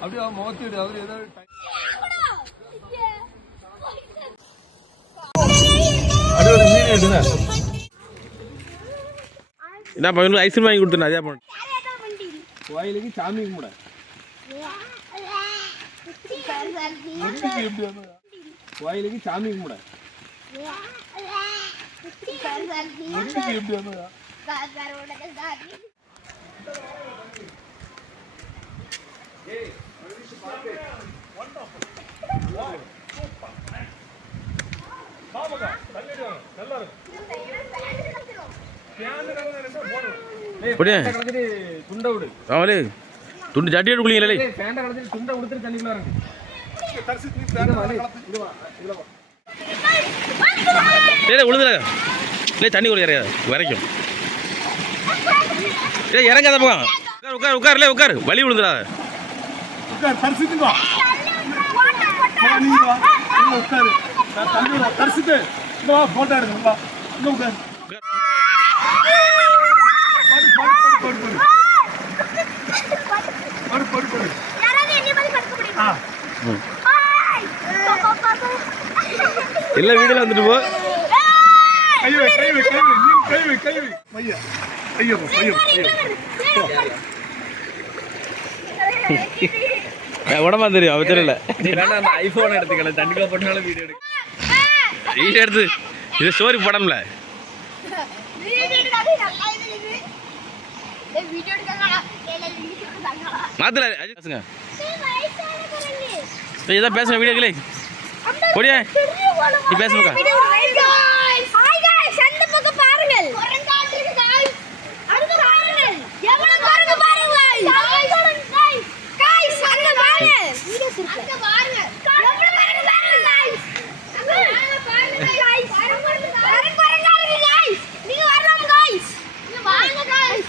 அப்படியே முகத்திடு அவர் ஏதோ அது ஒரு மீன் எடுங்க என்ன பையனுக்கு ஐஸ்கிரீம் வாங்கி கொடுத்துருந்தேன் அதே பண்ண கோயிலுக்கு சாமி கும்பிட. கோயிலுக்கு சாமி கும்பிட. எப்படி வந்து அப்படியே கலந்துட்டு துண்டை விடு அவளே துண்டு ஜட்டி எடுத்து குளிங்களே ஏய், பேண்டை கலந்துட்டு துண்டை கொடுத்துட்டு தண்ணிக்குள்ள இறங்கு டேய் விழுந்துல இல்லை தண்ணி கூட இறங்காது வரைக்கும் டேய் இறங்காத பக்கம். உட்கார் உட்கார் உட்கார் இல்லை உட்கார். வலி விழுந்துடாத உட்கார் தரிசித்து. இங்கே ஃபோட்டோ எடுக்கணும்பா ஆ. எல்லாம் வீடியோல வந்துட்டு போ. ஐயோ கைவி கைவி நீ கைவி கைவி ஐயா ஐயோ ஐயோ ஐயோ உடம்பா தெரியும் அவ தெரியல. ஐபோன் எடுத்துக்கல தண்ணிக்கா போட்டனால வீடியோ எடுக்க. வீடியோ எடுத்து. இது ஸ்டோரி படம்ல. மாத்தல பேசுங்க. இதான் பேசுங்க வீடியோக்களே. போடியா. நீ பேசுங்க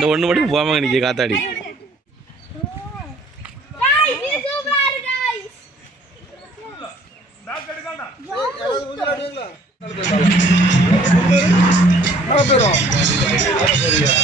இந்த ஒன்று மட்டும் போவாங்க நிற்க காத்தாடி. போயிடும்